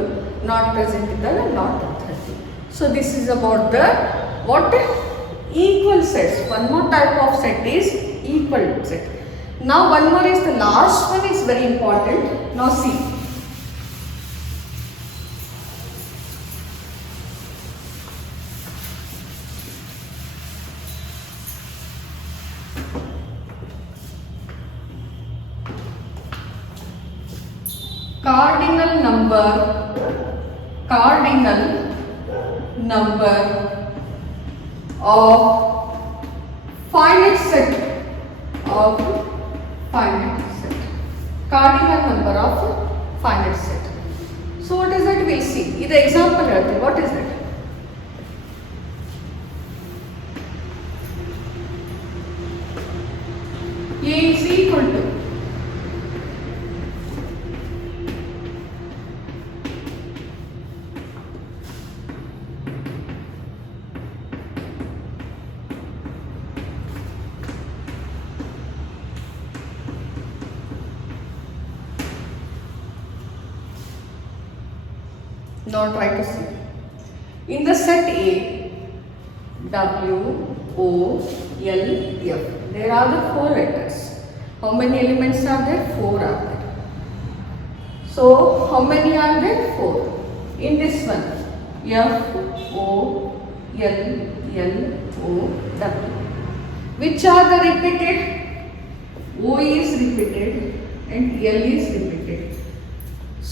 ನಾಟ್ ಪ್ರೆಸೆಂಟ್ ಇದ್ದಾಗ ನಾಟ್ ಅಂತ ಹೇಳ್ತೀವಿ. So this is about the what equal sets. One more type of set is equal set. Now one more is the last one is very important. Now see. Cardinal number of finite set of finite set. Cardinal number of finite set. So what is that? We'll see. This example ಹೇಳ್ತೀವಿ. What is that? A is equal to now try to see. In the set A, W, O, L, F, there are the 4 letters. How many elements are there? 4 are there. So how many are there? 4. In this one, F, O, L, L, O, W. Which are the repeated? O is repeated and L is repeated.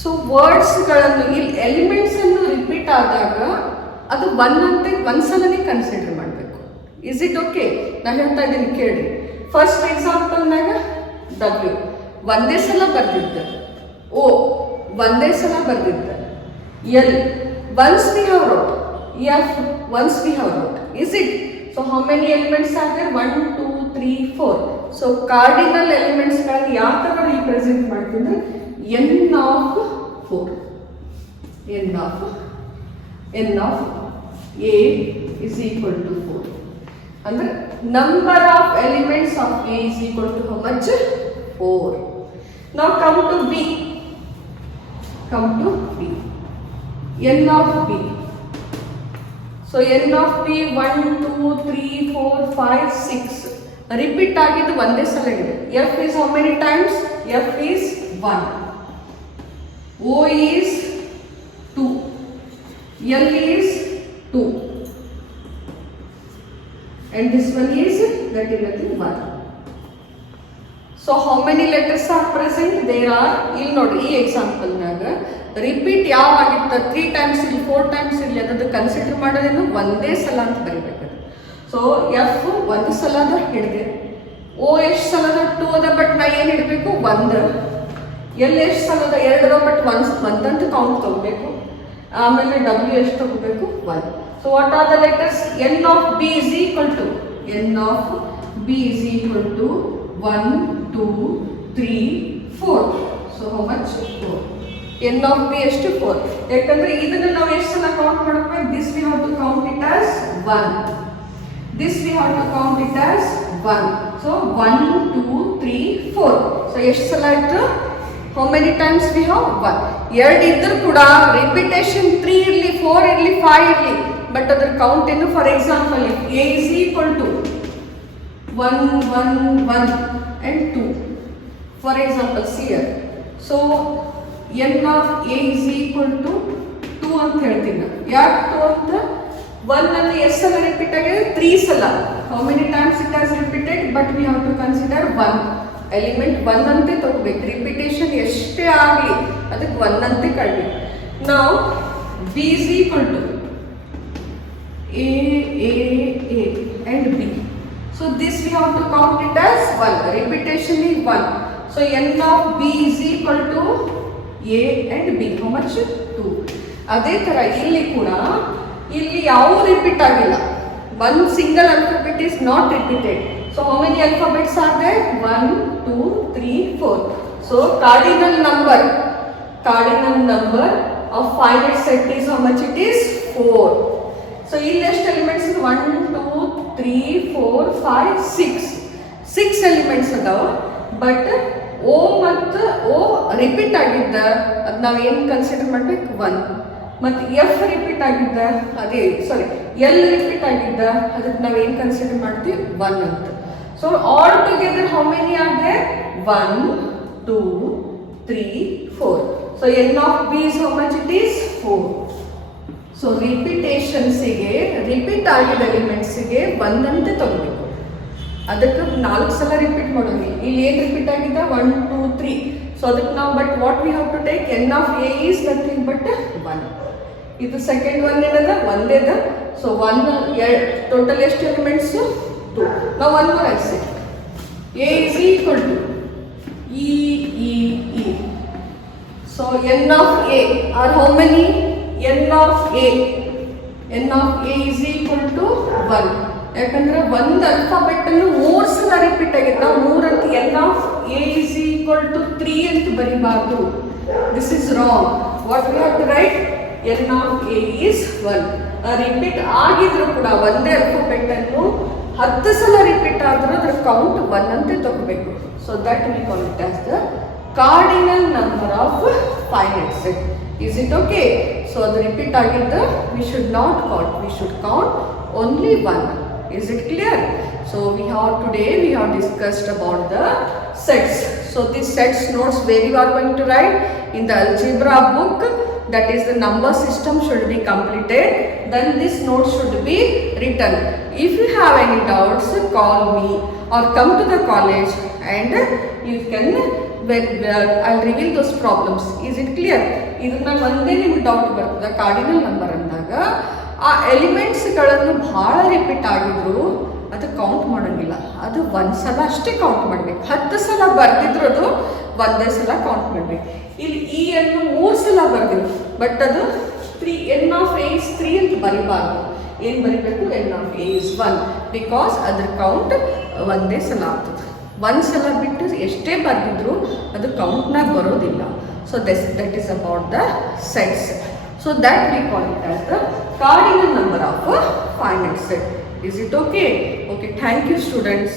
So ವರ್ಡ್ಸ್ಗಳನ್ನು ಇಲ್ಲಿ elements ಅನ್ನು repeat ಆದಾಗ ಅದು ಒಂದ್ಸಲನೇ consider ಮಾಡಬೇಕು. Is it okay? ನಾನು ಹೇಳ್ತಾ ಇದ್ದೀನಿ ಕೇಳಿ. ಫಸ್ಟ್ ಎಕ್ಸಾಂಪಲ್ನಾಗ ಡಬ್ಲ್ಯೂ ಒಂದೇ ಸಲ ಬರ್ದಿದ್ದ, ಓ ಒಂದೇ ಸಲ ಬರ್ದಿದ್ದ, L once we have wrote, F once we have wrote. Is it? So how many elements are there? 1, 2, 3, 4. So cardinal ಎಲಿಮೆಂಟ್ಸ್ಗಳನ್ನು ಯಾವ ಥರ ರೀಪ್ರೆಸೆಂಟ್ ಮಾಡ್ತಿದ್ರೆ n of 4. n of A is equal to 4. And the number of elements of A is equal to how much? 4. Now come to B. Come to B. N of B. So N of B 1, 2, 3, 4, 5, 6. Repeat ಆಗಿದ್ದು ಒಂದೇ ಸಲ ಇದೆ. F is how many times? F is 1. O is 2. L is 2. And this one is that is nothing 1. So how many letters are present? There are, ಇಲ್ಲಿ ನೋಡಿ ಈ example ನಾಗ repeat ಯಾವ ಆಗಿತ್ತ 3 times ಇಲ್ಲಿ 4 times ಇಲ್ಲಿ ಅದನ್ನು ಕನ್ಸಿಡರ್ ಮಾಡೋದೇನು ಒಂದೇ ಸಲ ಅಂತ ಬರೀಬೇಕು. ಸೊ ಎಫ್ ಒಂದು ಸಲ ಅದ ಹಿಡಿದೆ, ಓ ಎಷ್ಟು ಸಲ ಅದ 2 ಅದ, ಬಟ್ ನಾ ಏನು ಹಿಡಬೇಕು 1. ಎಲ್ ಎಷ್ಟು ಸಲ ಅದ 2 ಅದ, ಬಟ್ ಒಂದಂತ ಕೌಂಟ್ ತಗೋಬೇಕು. ಆಮೇಲೆ ಡಬ್ಲ್ಯೂ ಎಷ್ಟು ತಗೋಬೇಕು 1. So what are the letters? N of B is equal to n of B is equal to 1, 2, 3, 4. So how much? 4. N of B ಎಷ್ಟು 4. ಯಾಕಂದ್ರೆ ಇದನ್ನ ನಾವು ಎಷ್ಟು ಸಲ ಕೌಂಟ್ ಮಾಡಬೇಕು? This we have to count it as 1. This we have to count it as 1. So 1, 2, 3, 4. So ಎಷ್ಟು ಸಲ ಆಯ್ತು? How many times we have? 1. ಎರಡು ಇದ್ರೂ ಕೂಡ ರಿಪಿಟೇಷನ್ 3 ಇರಲಿ, 4 ಇರಲಿ, 5 ಇರಲಿ, ಬಟ್ ಅದರ ಕೌಂಟ್ ಏನು? For example A is equal to 1, 1, 1 and 2. For example, see here. So n of A is equal to 2 ಅಂತ ಹೇಳ್ತೀನಿ. ಯಾಕೆ 2 ಅಂತ? 1 ಅಲ್ಲಿ ಎಷ್ಟು ಸಲ ರಿಪೀಟ್ ಆಗಿದೆ? 3 ಸಲ. How many times it has repeated? But we have to consider 1. Element 1 ಅಂತೆ ತಗೋಬೇಕು. ರಿಪಿಟೇಷನ್ ಎಷ್ಟೇ ಆಗಲಿ ಅದಕ್ಕೆ 1 ಅಂತೆ ಕಳ್ಬೇಕು. ನಾವು B is equal to A and B. So this we have to count it as 1. Repetition is 1. So n of B is equal to A and B. How much? 2. ಅದೇ ತರ ಇಲ್ಲಿ ಕೂಡ ಇಲ್ಲಿ ಯಾವ ರಿಪೀಟ್ ಆಗಿಲ್ಲ. one single alphabet is not repeated. So how many alphabets are there? 1, 2, 3, 4. So cardinal number of finite set is how much it is? 4. So ಇಲ್ಲಿ ಎಷ್ಟು elements? 1, 2, 3, 4, 5, 6. 6 elements ಅದಾವ. ಬಟ್ ಓ ಮತ್ತು ಓ ರಿಪೀಟ್ ಆಗಿದ್ದ ಅದು ನಾವು ಏನು ಕನ್ಸಿಡರ್ ಮಾಡ್ಬೇಕು? 1. ಮತ್ತು ಎಫ್ ರಿಪೀಟ್ ಆಗಿದ್ದ ಅದೇ ಎಲ್ ರಿಪೀಟ್ ಆಗಿದ್ದ ಅದಕ್ಕೆ ನಾವು ಏನು ಕನ್ಸಿಡರ್ ಮಾಡ್ತೀವಿ? 1 ಅಂತ. So all together how many are there? 1, 2, 3, 4. So n of B is how much it is? 4. So ರಿಪೀಟೇಷನ್ಸಿಗೆ ರಿಪೀಟ್ ಆಗಿದ್ದ ಎಲಿಮೆಂಟ್ಸಿಗೆ 1 ಅಂತೆ ತಗೋಬೇಕು. ಅದಕ್ಕೆ 4 ಸಲ ರಿಪೀಟ್ ಮಾಡೋಂಗಿಲ್ಲ. ಇಲ್ಲಿ ಏನು ರಿಪೀಟ್ ಆಗಿದ್ದ? 1, 2, 3. ಸೊ ಅದಕ್ಕೆ ನಾವು but what we have to take? N of A is nothing but 1. ಇದು ಸೆಕೆಂಡ್ ಒನ್ ಏನದ? ಒಂದೇದ. ಸೊ 1 ಟೋಟಲ್ ಎಷ್ಟು ಎಲಿಮೆಂಟ್ಸ್? 2. ನಾವು 1 more I say. A is equal to E. So n of A are how many? N of A is equal to 1. ಯಾಕಂದ್ರೆ ಒಂದು alphabet ಅನ್ನು 3 ಸಲ repeat ಆಗಿದೆ. ನಾವು 3 ಅಂತ n of A is equal to 3 ಅಂತ ಬರೀಬಾರ್ದು. This is wrong. What we have to write? n of A is 1. Repeat ಆಗಿದ್ರು ಕೂಡ ಒಂದೇ ಅಲ್ಫಾಬೆಟ್ ಅನ್ನು 10 ಸಲ ರಿಪೀಟ್ ಆದ್ರೂ ಅದರ ಕೌಂಟ್ 1 ಅಂತೆ ತಗೋಬೇಕು. So that we call it as the cardinal number of finite set. Is it okay? So ಅದು ರಿಪೀಟ್ ಆಗಿದ್ದು we should not count. We should count only 1. Is it clear? So today we have discussed about the sets. So these sets notes where you are going to write in the algebra book, that is the number system should be completed. Then this note should be written. If you have any doubts, call me or come to the college and you can I'll reveal those problems. Is it clear? ಇದನ್ನ ಒಂದೇ ನಿಮ್ಗೆ doubt ಬರ್ತದೆ. Cardinal number ಅಂದಾಗ ಆ ಎಲಿಮೆಂಟ್ಸ್ಗಳನ್ನು ಭಾಳ repeat ಆಗಿದ್ರು ಅದು count ಮಾಡೋಂಗಿಲ್ಲ. ಅದು 1 ಸಲ ಅಷ್ಟೇ ಕೌಂಟ್ ಮಾಡಬೇಕು. 10 ಸಲ ಬರ್ದಿದ್ರು ಅದು ಒಂದೇ ಸಲ ಕೌಂಟ್ ಮಾಡಬೇಕು. ಇಲ್ಲಿ ಈ ಅನ್ನು 3 ಸಲ ಬರ್ದಿರು, ಬಟ್ ಅದು 3 n of A is 3 ಅಂತ ಬರಿಬಾರ್ದು. ಏನು ಬರಿಬೇಕು? n of A is 1 because ಅದ್ರ ಕೌಂಟ್ ಒಂದೇ ಸಲ ಆಗ್ತದೆ. 1 ಸಲ ಬಿಟ್ಟು ಎಷ್ಟೇ ಬರ್ದಿದ್ರು ಅದು ಕೌಂಟ್ನಾಗ ಬರೋದಿಲ್ಲ. So that is about the sets. So that we call it as the cardinal number of a finite set. Is it okay? Okay, thank you students.